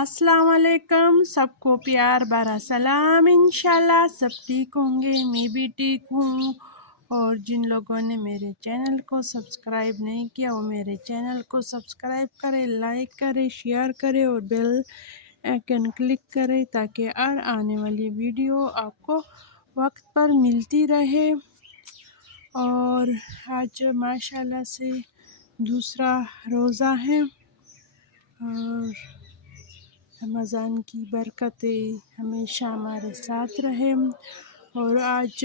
अस्सलाम वालेकुम, सबको प्यार भरा सलाम। इंशाल्लाह सब ठीक होंगे, मैं भी ठीक हूँ। और जिन लोगों ने मेरे चैनल को सब्सक्राइब नहीं किया वो मेरे चैनल को सब्सक्राइब करें, लाइक करें, शेयर करें और बेल आइकन क्लिक करें ताकि हर आने वाली वीडियो आपको वक्त पर मिलती रहे। और आज माशाल्लाह से दूसरा रोज़ा है और रमज़ान की बरकतें हमेशा हमारे साथ रहे। और आज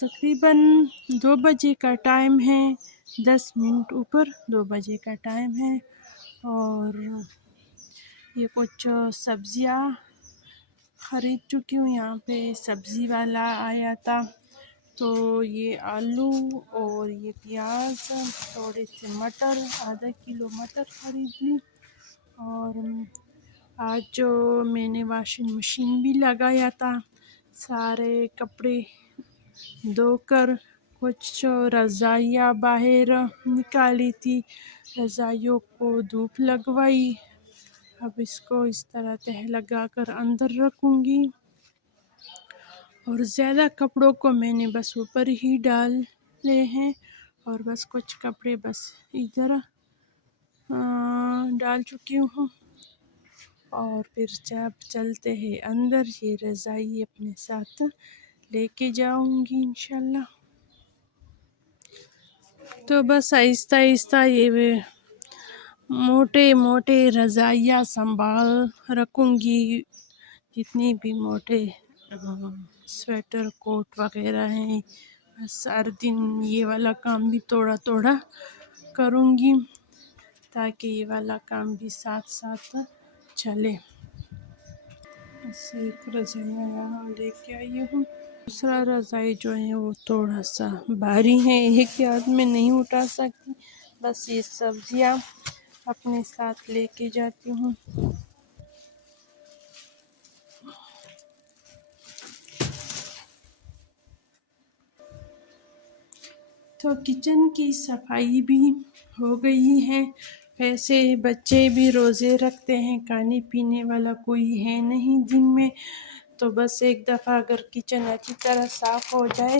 तकरीबन 2 बजे का टाइम है, 10 मिनट ऊपर 2 बजे का टाइम है। और ये कुछ सब्जियां ख़रीद चुकी हूँ। यहाँ पे सब्ज़ी वाला आया था तो ये आलू और ये प्याज, थोड़े से मटर, आधा किलो मटर ख़रीद ली। और आज जो मैंने वॉशिंग मशीन भी लगाया था, सारे कपड़े धोकर कुछ रज़ाइयाँ बाहर निकाली थी, रज़ाइयों को धूप लगवाई। अब इसको इस तरह तह लगाकर अंदर रखूँगी। और ज़्यादा कपड़ों को मैंने बस ऊपर ही डाले हैं और बस कुछ कपड़े बस इधर डाल चुकी हूँ। और फिर जब चलते हैं अंदर, ये रज़ाई अपने साथ लेके जाऊंगी इंशाल्लाह। तो बस आहिस्ता आहिस्ता ये मोटे मोटे रज़ाइयाँ संभाल रखूंगी। जितनी भी मोटे स्वेटर कोट वगैरह हैं, बस हर दिन ये वाला काम भी थोड़ा थोड़ा करूँगी ताकि ये वाला काम भी साथ साथ चले। एक रज़ाई यहाँ लेके आई हूँ। दूसरा रज़ाई जो है वो थोड़ा सा भारी है, एक ही हाथ में नहीं उठा सकती। बस ये सब्जियाँ अपने साथ लेके जाती हूँ। तो किचन की सफाई भी हो गई है। वैसे बच्चे भी रोज़े रखते हैं, खाने पीने वाला कोई है नहीं दिन में, तो बस एक दफ़ा अगर किचन अच्छी तरह साफ़ हो जाए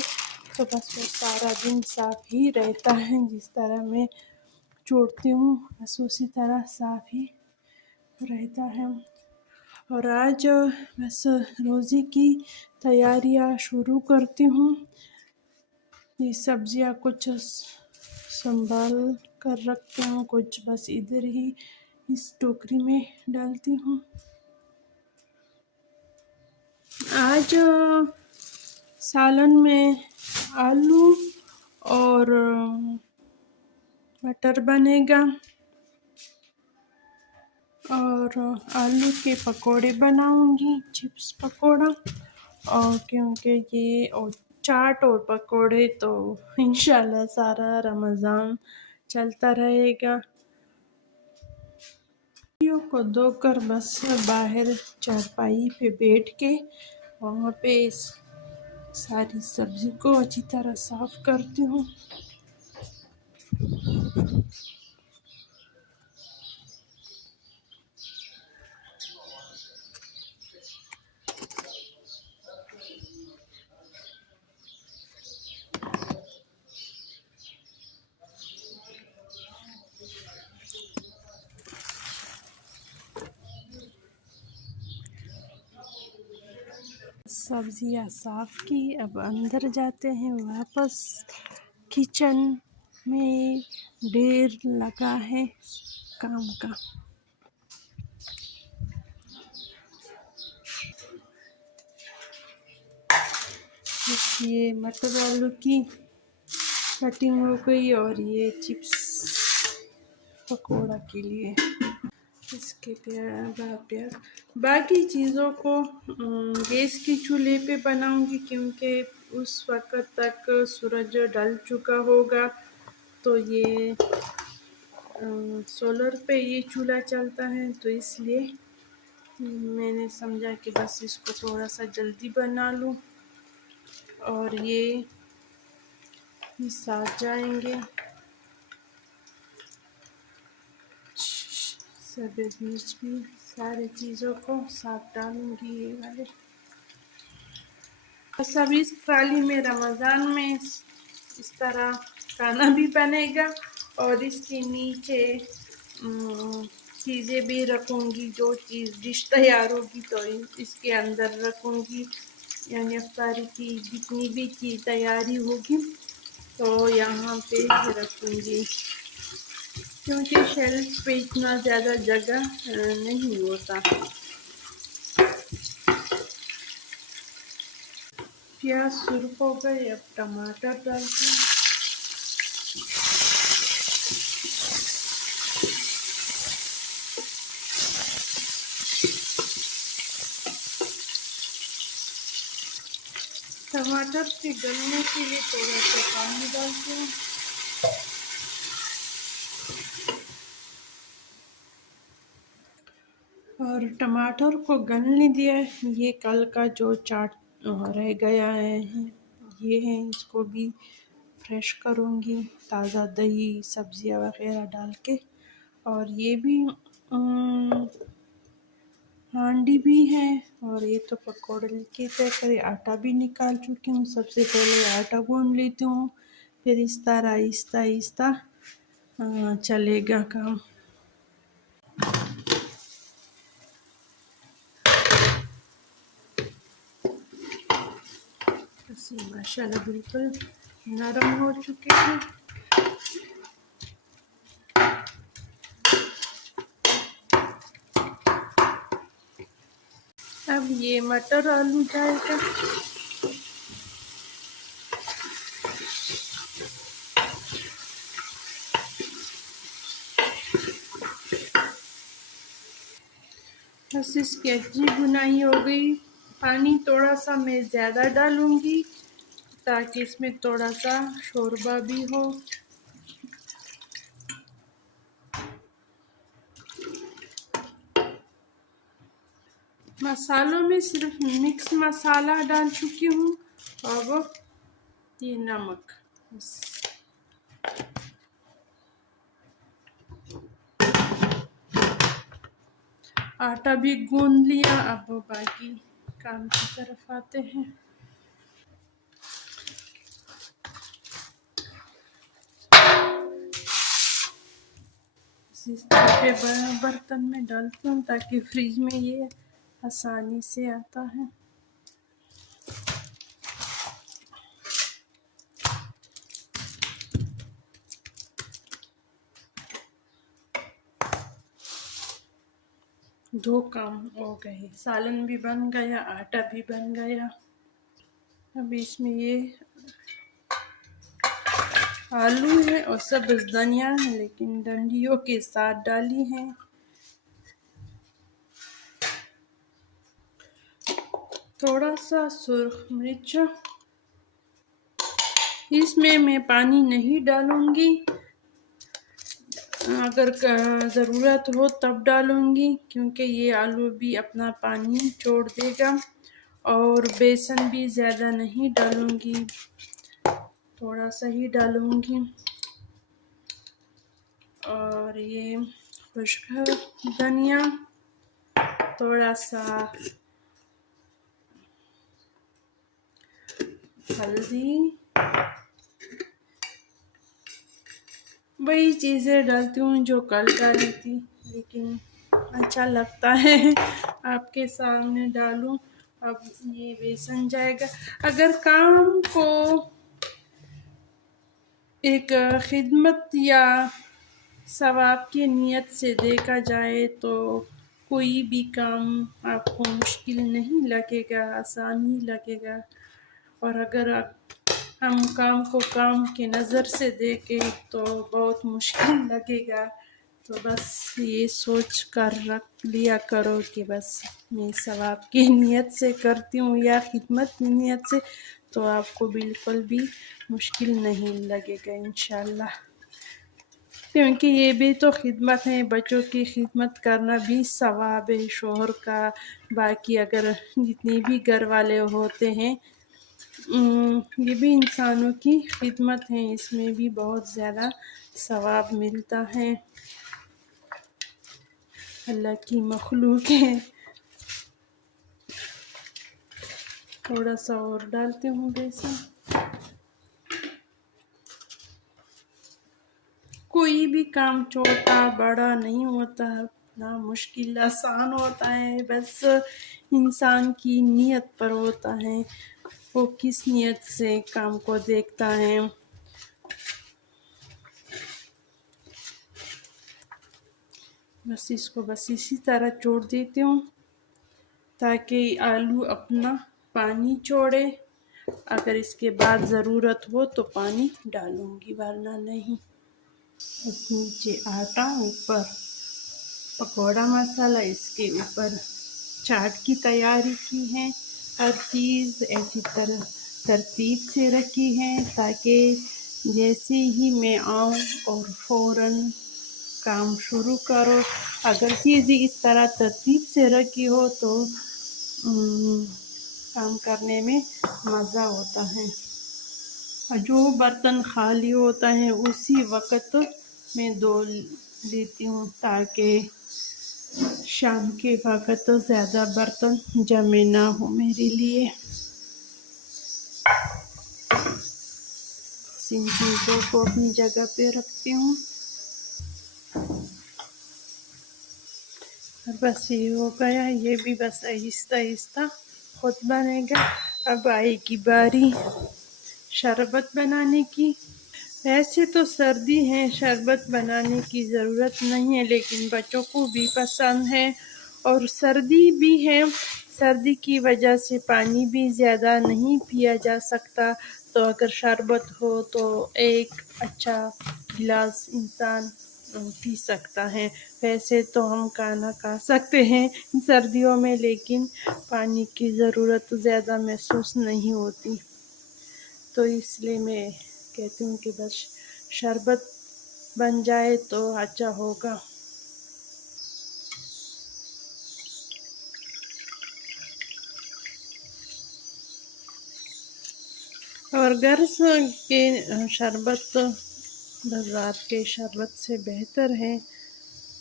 तो बस वो सारा दिन साफ़ ही रहता है। जिस तरह मैं छोड़ती हूँ बस उसी तरह साफ़ ही रहता है। और आज बस रोज़े की तैयारियाँ शुरू करती हूँ। ये सब्जियाँ कुछ संभाल कर रखती हूँ, कुछ बस इधर ही इस टोकरी में डालती हूँ। आज सालन में आलू और मटर बनेगा और आलू के पकोड़े बनाऊंगी, चिप्स पकोड़ा। और क्योंकि ये और चाट और पकोड़े तो इंशाल्लाह सारा रमज़ान चलता रहेगा। को धोकर बस बाहर चारपाई पे बैठ के वहाँ पे सारी सब्जी को अच्छी तरह साफ करती हूँ। सब्जियाँ साफ की, अब अंदर जाते हैं वापस। किचन में ढेर लगा है काम का। ये मटर आलू की कटिंग हो गई और ये चिप्स पकोड़ा के लिए इसके प्याज। बाकी चीज़ों को गैस की चूल्हे पे बनाऊंगी क्योंकि उस वक्त तक सूरज ढल चुका होगा। तो ये सोलर पे ये चूल्हा चलता है, तो इसलिए मैंने समझा कि बस इसको थोड़ा सा जल्दी बना लूँ और ये साथ जाएंगे। सब्ज़ मिर्च भी सारी चीज़ों को साथ डालूंगी ये वाले। बस अब इस थाली में रमज़ान में इस तरह खाना भी बनेगा और इसके नीचे चीज़ें भी रखूँगी। जो चीज़ डिश तैयार होगी तो इसके अंदर रखूँगी, यानी अफ्तारी की जितनी भी चीज़ तैयारी होगी तो यहाँ पे रखूँगी, क्योंकि शेल्फ पे इतना ज़्यादा जगह नहीं होता। प्याज सुर्ख हो गए, अब टमाटर डालती हूँ। टमाटर के गलने के लिए थोड़ा सा पानी डालती हूँ। और टमाटर को गलने दिया है। ये कल का जो चाट रह गया है ये है, इसको भी फ्रेश करूँगी ताज़ा दही सब्जियाँ वगैरह डाल के। और ये भी हांडी भी है, और ये तो पकौड़े के तय आटा भी निकाल चुकी हूँ। सबसे पहले आटा गूंद लेती हूँ, फिर इस तरह आहिस्ता आहिस्ता चलेगा काम। माशाल्लाह बिल्कुल नरम हो चुके हैं। अब ये मटर आलू जाएगा। बस इसकी अच्छी बुनाई हो गई। पानी थोड़ा सा मैं ज़्यादा डालूँगी ताकि इसमें थोड़ा सा शोरबा भी हो। मसालों में सिर्फ मिक्स मसाला डाल चुकी हूँ, और ये नमक बस। आटा भी गूंद लिया, अब बाकी काम की तरफ आते हैं। इस छोटे बर्तन में डालती हूँ ताकि फ्रिज में ये आसानी से आता है। दो काम हो गए, सालन भी बन गया, आटा भी बन गया। अब इसमें ये आलू है और सब्ज़ धनिया है, लेकिन डंडियों के साथ डाली है। थोड़ा सा सुर्ख मिर्च, इसमें मैं पानी नहीं डालूंगी, अगर ज़रूरत हो तब डालूंगी, क्योंकि ये आलू भी अपना पानी छोड़ देगा। और बेसन भी ज़्यादा नहीं डालूंगी, थोड़ा सा ही डालूंगी। और ये खुश्क धनिया, थोड़ा सा हल्दी, वही चीज़ें डालती हूँ जो कल डाली थी, लेकिन अच्छा लगता है आपके सामने डालूं। अब ये बेसन जाएगा। अगर काम को एक खिदमत या सवाब की नीयत से देखा जाए तो कोई भी काम आपको मुश्किल नहीं लगेगा, आसान ही लगेगा। और अगर हम काम को काम के नज़र से देखें तो बहुत मुश्किल लगेगा। तो बस ये सोच कर रख लिया करो कि बस मैं सवाब की नीयत से करती हूँ या खिदमत की नीयत से, तो आपको बिल्कुल भी मुश्किल नहीं लगेगा इंशाल्लाह। क्योंकि ये भी तो खिदमत है, बच्चों की खिदमत करना भी सवाब है, शोहर का, बाकी अगर जितने भी घर वाले होते हैं ये भी इंसानों की खिदमत है, इसमें भी बहुत ज़्यादा सवाब मिलता है। अल्लाह की मखलूक है। थोड़ा सा और डालती हूँ बेसन। कोई भी काम छोटा बड़ा नहीं होता, ना मुश्किल आसान होता है, बस इंसान की नीयत पर होता है, वो किस नीयत से काम को देखता है। बस इसको बस इसी तरह छोड़ देती हूँ ताकि आलू अपना पानी छोड़े। अगर इसके बाद ज़रूरत हो तो पानी डालूंगी, वरना नहीं। बस नीचे आटा, ऊपर पकौड़ा मसाला, इसके ऊपर चाट की तैयारी की है। हर चीज़ ऐसी तरह तरतीब से रखी है ताकि जैसे ही मैं आऊँ और फ़ौरन काम शुरू करो। अगर चीज़ें इस तरह तरतीब से रखी हो तो काम करने में मज़ा होता है। और जो बर्तन खाली होता है उसी वक़्त मैं धो लेती हूँ ताकि शाम के वक़्त ज़्यादा बर्तन जमे ना हो मेरे लिए। इन चीज़ों को अपनी जगह पे रखती हूँ। और बस ये हो गया, ये भी बस आहिस्ता आहिस्ता खुद बनेगा। अब आएगी बारी शरबत बनाने की। वैसे तो सर्दी है, शरबत बनाने की ज़रूरत नहीं है, लेकिन बच्चों को भी पसंद है और सर्दी भी है। सर्दी की वजह से पानी भी ज़्यादा नहीं पिया जा सकता, तो अगर शरबत हो तो एक अच्छा गिलास इंसान पी सकता है। वैसे तो हम खाना खा सकते हैं सर्दियों में, लेकिन पानी की ज़रूरत ज़्यादा महसूस नहीं होती, तो इसलिए मैं कहती हूँ कि बस शरबत बन जाए तो अच्छा होगा। और घर के शरबत बाज़ार के शरबत से बेहतर है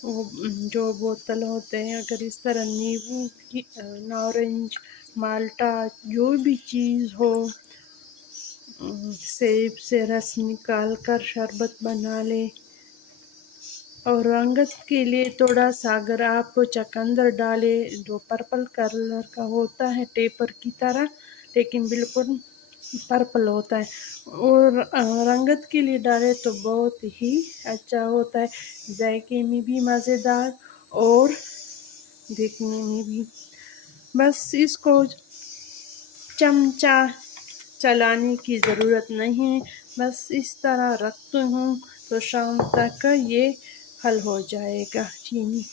वो जो बोतल होते हैं। अगर इस तरह नींबू की नारंज, माल्टा, जो भी चीज़ हो, सेब से रस निकाल कर शरबत बना ले। और रंगत के लिए थोड़ा सा अगर आप चकंदर डाले, जो पर्पल कलर का होता है टेपर की तरह, लेकिन बिल्कुल पर्पल होता है, और रंगत के लिए डाले तो बहुत ही अच्छा होता है, जायके में भी मज़ेदार और देखने में भी। बस इसको चमचा चलाने की ज़रूरत नहीं है, बस इस तरह रखती हूँ तो शाम तक ये हल हो जाएगा चीनी।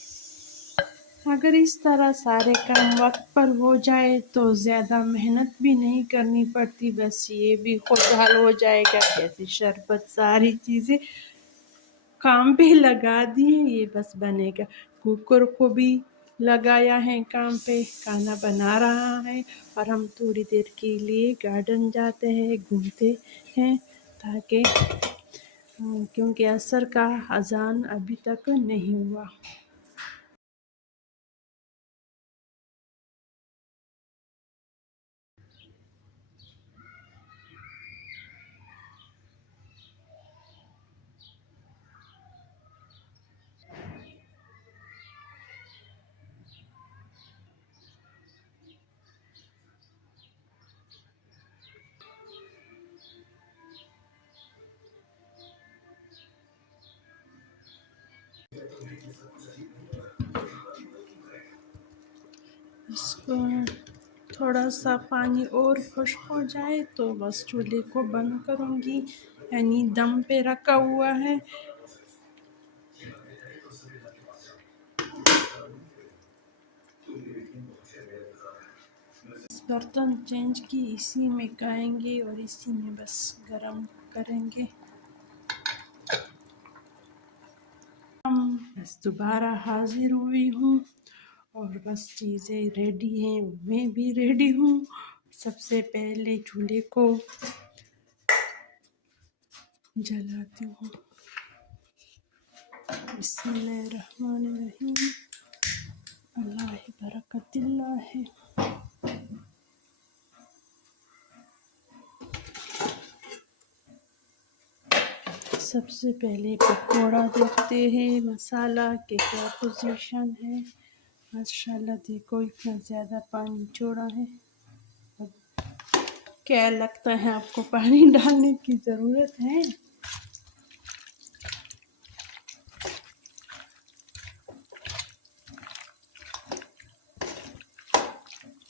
अगर इस तरह सारे काम वक्त पर हो जाए तो ज़्यादा मेहनत भी नहीं करनी पड़ती, बस ये भी खुद हल हो जाएगा। जैसे शरबत, सारी चीज़ें काम पे लगा दी हैं, ये बस बनेगा। कुकर को भी लगाया है काम पे, खाना बना रहा है, और हम थोड़ी देर के लिए गार्डन जाते हैं, घूमते हैं, ताकि क्योंकि असर का अज़ान अभी तक नहीं हुआ। इसको थोड़ा सा पानी और खुश्क हो जाए तो बस चूल्हे को बंद करूँगी, यानी दम पे रखा हुआ है। बर्तन चेंज की इसी में खाएंगे और इसी में बस गरम करेंगे। बस दोबारा हाजिर हुई हूँ और बस चीज़ें रेडी हैं, मैं भी रेडी हूँ। सबसे पहले चूल्हे को जलाती हूँ। बिस्मिल्लाहिर्रहमानिर्रहीम। अल्लाह बरकतिल्लाह है। सबसे पहले पकौड़ा देखते हैं मसाला के क्या पोजीशन है। माशाल्लाह देखो इतना ज़्यादा पानी छोड़ा है। अब क्या लगता है आपको पानी डालने की ज़रूरत है?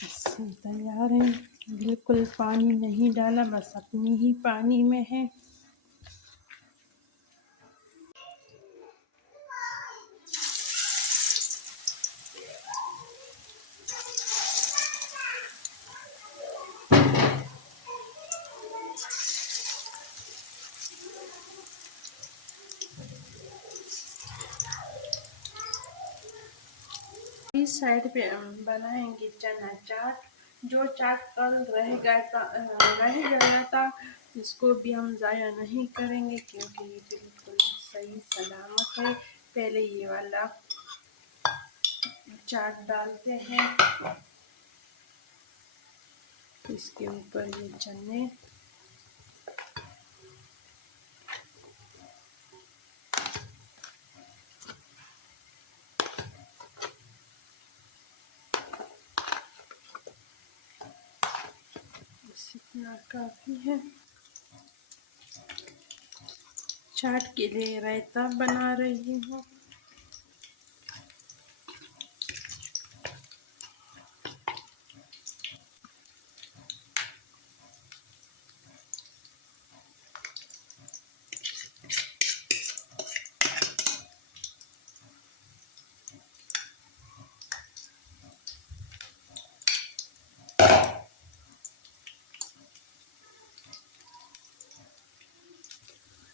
इससे तैयार है, बिल्कुल पानी नहीं डाला, बस अपनी ही पानी में है। इस साइड पे हम बनाएंगे चना चाट। जो चाट कल रह गया था, इसको भी हम ज़ाया नहीं करेंगे क्योंकि ये बिल्कुल सही सलामत है। पहले ये वाला चाट डालते हैं, इसके ऊपर ये चने, बस इतना काफ़ी है। चाट के लिए रायता बना रही हूँ।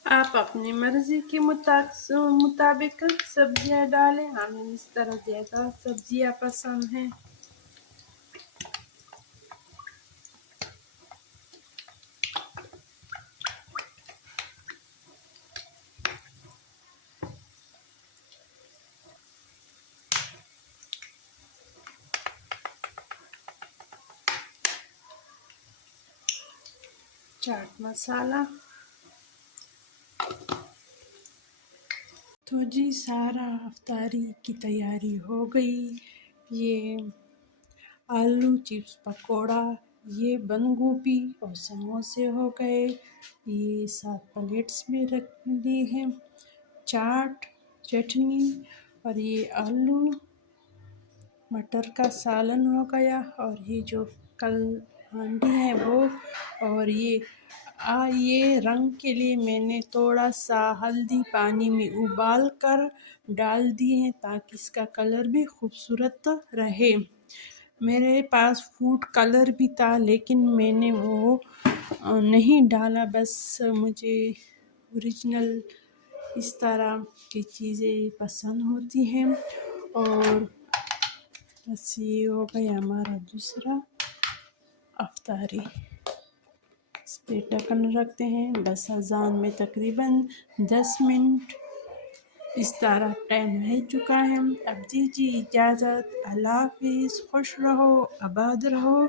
आप अपनी मर्ज़ी के मुताबिक सब्जियां डालें। हमें इस तरह ज़्यादा सब्जियां पसंद हैं। चाट मसाला तो जी सारा अफ्तारी की तैयारी हो गई। ये आलू चिप्स पकोड़ा, ये बंद गोभी और समोसे हो गए। ये 7 प्लेट्स में रख दी हैं। चाट, चटनी और ये आलू मटर का सालन हो गया। और ये जो कल हांडी है वो, और ये रंग के लिए मैंने थोड़ा सा हल्दी पानी में उबाल कर डाल दिए हैं ताकि इसका कलर भी खूबसूरत रहे। मेरे पास फूड कलर भी था लेकिन मैंने वो नहीं डाला। बस मुझे ओरिजिनल इस तरह की चीज़ें पसंद होती हैं। और बस ये हो गया हमारा दूसरा अफ्तारी। इस पे ढक्कन रखते हैं। बस अज़ान में तकरीबन 10 मिनट इस तरह टाइम रह चुका है। अब दीजिए इजाज़त। अल्लाह हाफिज़। खुश रहो, आबाद रहो।